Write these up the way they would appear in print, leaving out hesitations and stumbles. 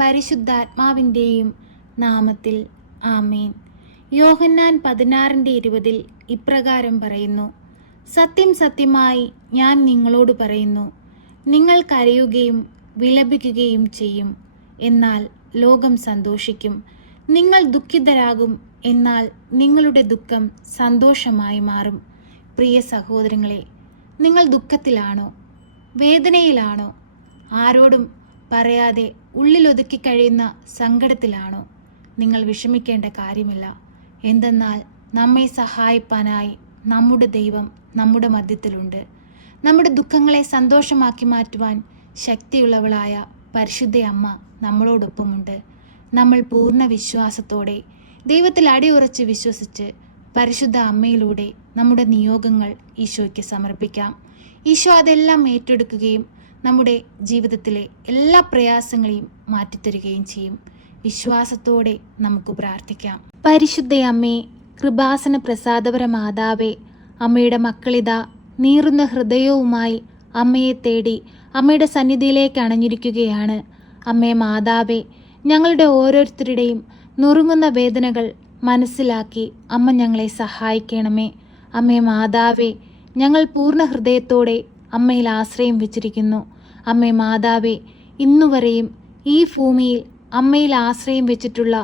പരിശുദ്ധാത്മാവിൻ്റെയും നാമത്തിൽ ആമേൻ. യോഹന്നാൻ 16:20 ഇപ്രകാരം പറയുന്നു: സത്യം സത്യമായി ഞാൻ നിങ്ങളോട് പറയുന്നു, നിങ്ങൾ കരയുകയും വിലപിക്കുകയും ചെയ്യും, എന്നാൽ ലോകം സന്തോഷിക്കും. നിങ്ങൾ ദുഃഖിതരാകും, എന്നാൽ നിങ്ങളുടെ ദുഃഖം സന്തോഷമായി മാറും. പ്രിയ സഹോദരങ്ങളെ, നിങ്ങൾ ദുഃഖത്തിലാണോ? വേദനയിലാണോ? ആരോടും പറയാതെ ഉള്ളിലൊതുക്കി കഴിയുന്ന സങ്കടത്തിലാണോ? നിങ്ങൾ വിഷമിക്കേണ്ട കാര്യമില്ല. എന്തെന്നാൽ നമ്മെ സഹായിപ്പാനായി നമ്മുടെ ദൈവം നമ്മുടെ മധ്യത്തിലുണ്ട്. നമ്മുടെ ദുഃഖങ്ങളെ സന്തോഷമാക്കി മാറ്റുവാൻ ശക്തിയുള്ളവളായ പരിശുദ്ധ അമ്മ നമ്മളോടൊപ്പമുണ്ട്. നമ്മൾ പൂർണ്ണ വിശ്വാസത്തോടെ ദൈവത്തിൽ അടിയുറച്ച് വിശ്വസിച്ച് പരിശുദ്ധ അമ്മയിലൂടെ നമ്മുടെ നിയോഗങ്ങൾ ഈശോയ്ക്ക് സമർപ്പിക്കാം. ഈശോ അതെല്ലാം ഏറ്റെടുക്കുകയും നമ്മുടെ ജീവിതത്തിലെ എല്ലാ പ്രയാസങ്ങളെയും മാറ്റിത്തരുകയും ചെയ്യും. വിശ്വാസത്തോടെ നമുക്ക് പ്രാർത്ഥിക്കാം. പരിശുദ്ധ അമ്മേ, കൃപാസന പ്രസാദപര മാതാവേ, അമ്മയുടെ മക്കളിതാ നീറുന്ന ഹൃദയവുമായി അമ്മയെ തേടി അമ്മയുടെ സന്നിധിയിലേക്ക് അണഞ്ഞിരിക്കുകയാണ്. അമ്മേ മാതാവേ, ഞങ്ങളുടെ ഓരോരുത്തരുടെയും നുറുങ്ങുന്ന വേദനകൾ മനസ്സിലാക്കി അമ്മ ഞങ്ങളെ സഹായിക്കണമേ. അമ്മേ മാതാവേ, ഞങ്ങൾ പൂർണ്ണ ഹൃദയത്തോടെ അമ്മയിൽ ആശ്രയം വെച്ചിരിക്കുന്നു. അമ്മേ മാതാവേ, ഇന്നുവരെയും ഈ ഭൂമിയിൽ അമ്മയിൽ ആശ്രയം വെച്ചിട്ടുള്ള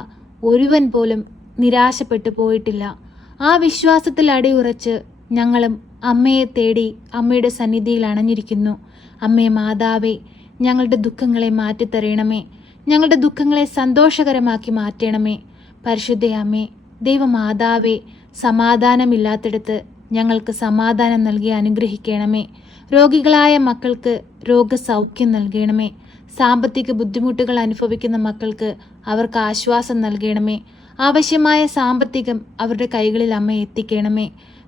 ഒരുവൻ പോലും നിരാശപ്പെട്ടു പോയിട്ടില്ല. ആ വിശ്വാസത്തിൽ അടിയുറച്ച് ഞങ്ങളും അമ്മയെ തേടി അമ്മയുടെ സന്നിധിയിൽ അണഞ്ഞിരിക്കുന്നു. അമ്മേ മാതാവേ, ഞങ്ങളുടെ ദുഃഖങ്ങളെ മാറ്റിത്തരണമേ. ഞങ്ങളുടെ ദുഃഖങ്ങളെ സന്തോഷകരമാക്കി മാറ്റണമേ. പരിശുദ്ധ അമ്മേ, ദൈവമാതാവേ, സമാധാനമില്ലാത്തിടത്ത് ഞങ്ങൾക്ക് സമാധാനം നൽകി അനുഗ്രഹിക്കണമേ. രോഗികളായ മക്കൾക്ക് രോഗസൗഖ്യം നൽകണമേ. സാമ്പത്തിക ബുദ്ധിമുട്ടുകൾ അനുഭവിക്കുന്ന മക്കൾക്ക് അവർക്ക് ആശ്വാസം നൽകണമേ. ആവശ്യമായ സാമ്പത്തികം അവരുടെ കൈകളിൽ അമ്മ എത്തിക്കണമേ.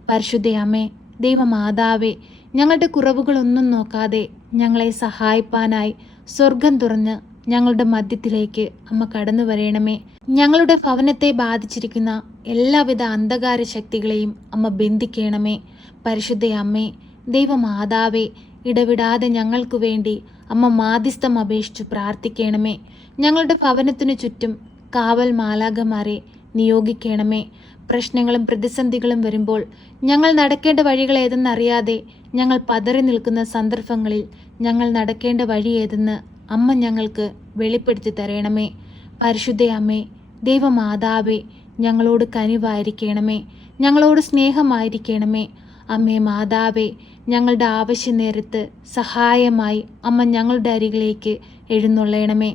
പരിശുദ്ധ അമ്മേ, ദൈവമാതാവേ, ഞങ്ങളുടെ കുറവുകളൊന്നും നോക്കാതെ ഞങ്ങളെ സഹായിപ്പാനായി സ്വർഗം തുറന്ന് ഞങ്ങളുടെ മധ്യത്തിലേക്ക് അമ്മ കടന്നു വരണമേ. ഞങ്ങളുടെ ഭവനത്തെ ബാധിച്ചിരിക്കുന്ന എല്ലാവിധ അന്ധകാര ശക്തികളെയും അമ്മ ബന്ധിക്കണമേ. പരിശുദ്ധ അമ്മേ, ദൈവമാതാവേ, ഇടവിടാതെ ഞങ്ങൾക്ക് വേണ്ടി അമ്മ മാധ്യസ്ഥം അപേക്ഷിച്ചു പ്രാർത്ഥിക്കണമേ. ഞങ്ങളുടെ ഭവനത്തിനു ചുറ്റും കാവൽ മാലാഖമാരെ നിയോഗിക്കണമേ. പ്രശ്നങ്ങളും പ്രതിസന്ധികളും വരുമ്പോൾ ഞങ്ങൾ നടക്കേണ്ട വഴികൾ ഏതെന്നറിയാതെ ഞങ്ങൾ പതറി നിൽക്കുന്ന സന്ദർഭങ്ങളിൽ ഞങ്ങൾ നടക്കേണ്ട വഴി ഏതെന്ന് അമ്മ ഞങ്ങൾക്ക് വെളിപ്പെടുത്തി തരണമേ. പരിശുദ്ധ അമ്മേ, ദൈവമാതാവേ, ഞങ്ങളോട് കനിവായിരിക്കണമേ. ഞങ്ങളോട് സ്നേഹമായിരിക്കണമേ. അമ്മേ മാതാവേ, ഞങ്ങളുടെ ആവശ്യ നേരത്ത് സഹായമായി അമ്മ ഞങ്ങളുടെ അരികിലേക്ക് എഴുന്നള്ളണമേ.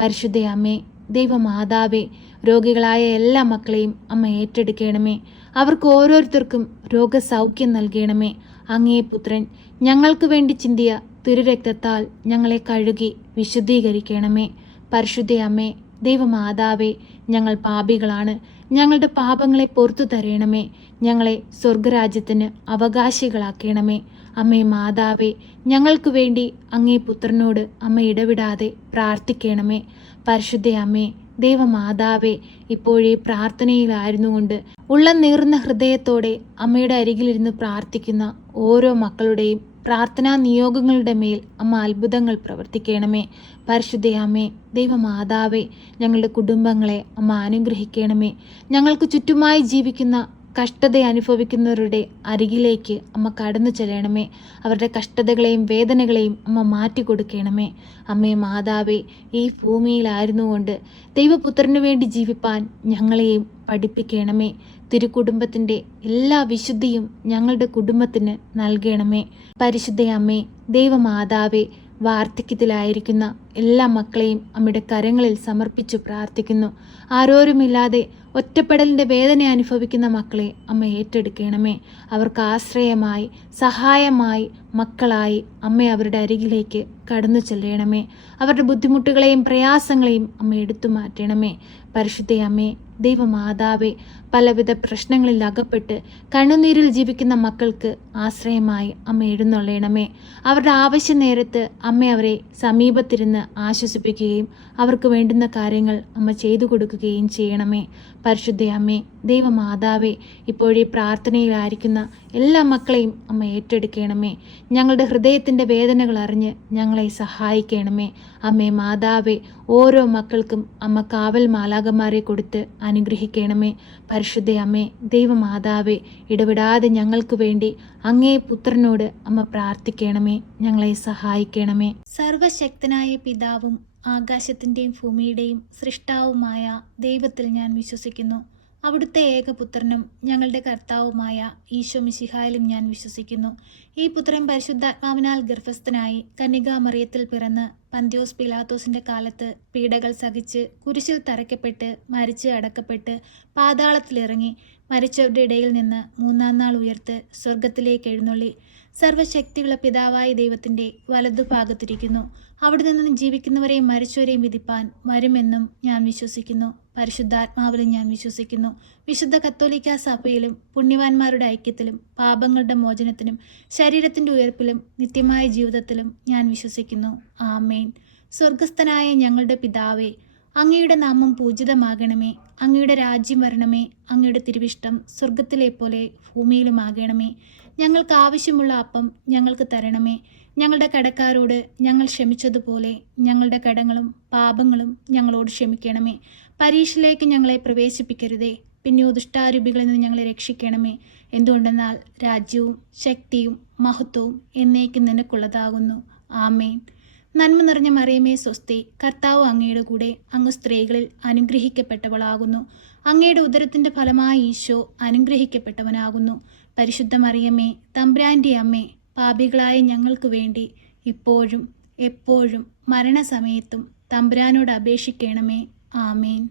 പരിശുദ്ധ അമ്മേ, ദൈവമാതാവേ, രോഗികളായ എല്ലാ മക്കളെയും അമ്മ ഏറ്റെടുക്കണമേ. അവർക്ക് ഓരോരുത്തർക്കും രോഗസൗഖ്യം നൽകണമേ. അങ്ങേ പുത്രൻ ഞങ്ങൾക്ക് വേണ്ടി ചിന്തിയ തിരുരക്തത്താൽ ഞങ്ങളെ കഴുകി വിശുദ്ധീകരിക്കണമേ. പരിശുദ്ധ അമ്മേ, ദൈവമാതാവേ, ഞങ്ങൾ പാപികളാണ്. ഞങ്ങളുടെ പാപങ്ങളെ പുറത്തു തരണമേ. ഞങ്ങളെ സ്വർഗരാജ്യത്തിന് അവകാശികളാക്കണമേ. അമ്മേ മാതാവേ, ഞങ്ങൾക്ക് വേണ്ടി അങ്ങേ പുത്രനോട് അമ്മ ഇടവിടാതെ പ്രാർത്ഥിക്കണമേ. പരിശുദ്ധ അമ്മേ, ദൈവമാതാവേ, ഇപ്പോഴേ പ്രാർത്ഥനയിലായിരുന്നു കൊണ്ട് ഉള്ളം നീറുന്ന ഹൃദയത്തോടെ അമ്മയുടെ അരികിലിരുന്ന് പ്രാർത്ഥിക്കുന്ന ഓരോ മക്കളുടെയും പ്രാർത്ഥനാ നിയോഗങ്ങളുടെ മേൽ അമ്മ അത്ഭുതങ്ങൾ പ്രവർത്തിക്കണമേ. പരിശുദ്ധ അമ്മേ, ദൈവമാതാവേ, ഞങ്ങളുടെ കുടുംബങ്ങളെ അമ്മ അനുഗ്രഹിക്കണമേ. ഞങ്ങൾക്ക് ചുറ്റുമായി ജീവിക്കുന്ന കഷ്ടത അനുഭവിക്കുന്നവരുടെ അരികിലേക്ക് അമ്മ കടന്നു ചെല്ലണമേ. അവരുടെ കഷ്ടതകളെയും വേദനകളെയും അമ്മ മാറ്റിക്കൊടുക്കണമേ. അമ്മേ മാതാവേ, ഈ ഭൂമിയിലായിരുന്നു കൊണ്ട് ദൈവപുത്രന് വേണ്ടി ജീവിപ്പാൻ ഞങ്ങളെയും പഠിപ്പിക്കണമേ. തിരുക്കുടുംബത്തിൻ്റെ എല്ലാ വിശുദ്ധിയും ഞങ്ങളുടെ കുടുംബത്തിന് നൽകണമേ. പരിശുദ്ധ അമ്മേ, ദൈവമാതാവേ, വാർദ്ധക്യത്തിലായിരിക്കുന്ന എല്ലാ മക്കളെയും അമ്മയുടെ കരങ്ങളിൽ സമർപ്പിച്ചു പ്രാർത്ഥിക്കുന്നു. ആരോരുമില്ലാതെ ഒറ്റപ്പെടലിൻ്റെ വേദന അനുഭവിക്കുന്ന മക്കളെ അമ്മ ഏറ്റെടുക്കണമേ. അവർക്ക് ആശ്രയമായി സഹായമായി മക്കളായി അമ്മ അവരുടെ അരികിലേക്ക് കടന്നു ചെല്ലണമേ. അവരുടെ ബുദ്ധിമുട്ടുകളെയും പ്രയാസങ്ങളെയും അമ്മ എടുത്തു മാറ്റണമേ. പരിശുദ്ധ അമ്മേ, ദൈവമാതാവേ, പലവിധ പ്രശ്നങ്ങളിൽ അകപ്പെട്ട് കണ്ണുനീരിൽ ജീവിക്കുന്ന മക്കൾക്ക് ആശ്രയമായി അമ്മ എഴുന്നള്ളണമേ. അവരുടെ ആവശ്യ നേരത്ത് അമ്മ അവരെ സമീപത്തിരുന്ന് ആശ്വസിപ്പിക്കുകയും അവർക്ക് വേണ്ടുന്ന കാര്യങ്ങൾ അമ്മ ചെയ്തു കൊടുക്കുകയും ചെയ്യണമേ. പരിശുദ്ധ അമ്മേ, ദൈവമാതാവേ, ഇപ്പോഴീ പ്രാർത്ഥനയിലായിരിക്കുന്ന എല്ലാ മക്കളെയും അമ്മ ഏറ്റെടുക്കണമേ. ഞങ്ങളുടെ ഹൃദയത്തിൻ്റെ വേദനകൾ അറിഞ്ഞ് ഞങ്ങളെ സഹായിക്കണമേ. അമ്മേ മാതാവേ, ഓരോ മക്കൾക്കും അമ്മ കാവൽ മാലാഖമാരെ കൊടുത്ത് അനുഗ്രഹിക്കണമേ. പരിശുദ്ധ അമ്മേ, ദൈവമാതാവേ, ഇടപെടാതെ ഞങ്ങൾക്ക് വേണ്ടി അങ്ങേ പുത്രനോട് അമ്മ പ്രാർത്ഥിക്കണമേ. ഞങ്ങളെ സഹായിക്കണമേ. സർവശക്തനായ പിതാവും ആകാശത്തിൻ്റെയും ഭൂമിയുടെയും സൃഷ്ടാവുമായ ദൈവത്തിൽ ഞാൻ വിശ്വസിക്കുന്നു. അവിടുത്തെ ഏകപുത്രനും ഞങ്ങളുടെ കർത്താവുമായ ഈശോ മിശിഹായിലും ഞാൻ വിശ്വസിക്കുന്നു. ഈ പുത്രൻ പരിശുദ്ധാത്മാവിനാൽ ഗർഭസ്ഥനായി കന്യകാമറിയത്തിൽ പിറന്ന് പന്ത്യോസ് പിലാത്തോസിൻ്റെ കാലത്ത് പീഡകൾ സഹിച്ച് കുരിശിൽ തറയ്ക്കപ്പെട്ട് മരിച്ച് അടക്കപ്പെട്ട് പാതാളത്തിലിറങ്ങി മരിച്ചവരുടെ ഇടയിൽ നിന്ന് മൂന്നാം നാൾ ഉയർത്ത് സ്വർഗത്തിലേക്ക് എഴുന്നള്ളി സർവശക്തിയുള്ള പിതാവായ ദൈവത്തിൻ്റെ വലതുഭാഗത്തിരിക്കുന്നു. അവിടെ നിന്ന് ജീവിക്കുന്നവരെയും മരിച്ചവരെയും വിധിപ്പാൻ വരുമെന്നും ഞാൻ വിശ്വസിക്കുന്നു. പരിശുദ്ധാത്മാവിലും ഞാൻ വിശ്വസിക്കുന്നു. വിശുദ്ധ കത്തോലിക്കാ സഭയിലും പുണ്യവാന്മാരുടെ ഐക്യത്തിലും പാപങ്ങളുടെ മോചനത്തിനും ശരീരത്തിൻ്റെ ഉയർപ്പിലും നിത്യമായ ജീവിതത്തിലും ഞാൻ വിശ്വസിക്കുന്നു. ആമേൻ. സ്വർഗസ്ഥനായ ഞങ്ങളുടെ പിതാവേ, അങ്ങയുടെ നാമം പൂജിതമാകണമേ. അങ്ങയുടെ രാജ്യം വരണമേ. അങ്ങയുടെ തിരുവിഷ്ടം സ്വർഗത്തിലെ പോലെ ഭൂമിയിലുമാകണമേ. ഞങ്ങൾക്ക് ആവശ്യമുള്ള അപ്പം ഞങ്ങൾക്ക് തരണമേ. ഞങ്ങളുടെ കടക്കാരോട് ഞങ്ങൾ ക്ഷമിച്ചതുപോലെ ഞങ്ങളുടെ കടങ്ങളും പാപങ്ങളും ഞങ്ങളോട് ക്ഷമിക്കണമേ. പരീക്ഷയിലേക്ക് ഞങ്ങളെ പ്രവേശിപ്പിക്കരുതേ, പിന്നെയോ ദുഷ്ടാരൂപികളിൽ നിന്ന് ഞങ്ങളെ രക്ഷിക്കണമേ. എന്തുകൊണ്ടെന്നാൽ രാജ്യവും ശക്തിയും മഹത്വവും എന്നേക്കും നിനക്കുള്ളതാകുന്നു. ആമേൻ. നന്മ നിറഞ്ഞ മറിയമേ സ്വസ്തി, കർത്താവ് അങ്ങയുടെ കൂടെ, അങ്ങ് സ്ത്രീകളിൽ അനുഗ്രഹിക്കപ്പെട്ടവളാകുന്നു. അങ്ങയുടെ ഉദരത്തിൻ്റെ ഫലമായ ഈശോ അനുഗ്രഹിക്കപ്പെട്ടവനാകുന്നു. പരിശുദ്ധ മറിയമേ, തമ്പുരാൻ്റെ അമ്മേ, പാപികളായ ഞങ്ങൾക്ക് വേണ്ടി ഇപ്പോഴും എപ്പോഴും മരണസമയത്തും തമ്പുരാനോട് അപേക്ഷിക്കണമേ. ആമേൻ.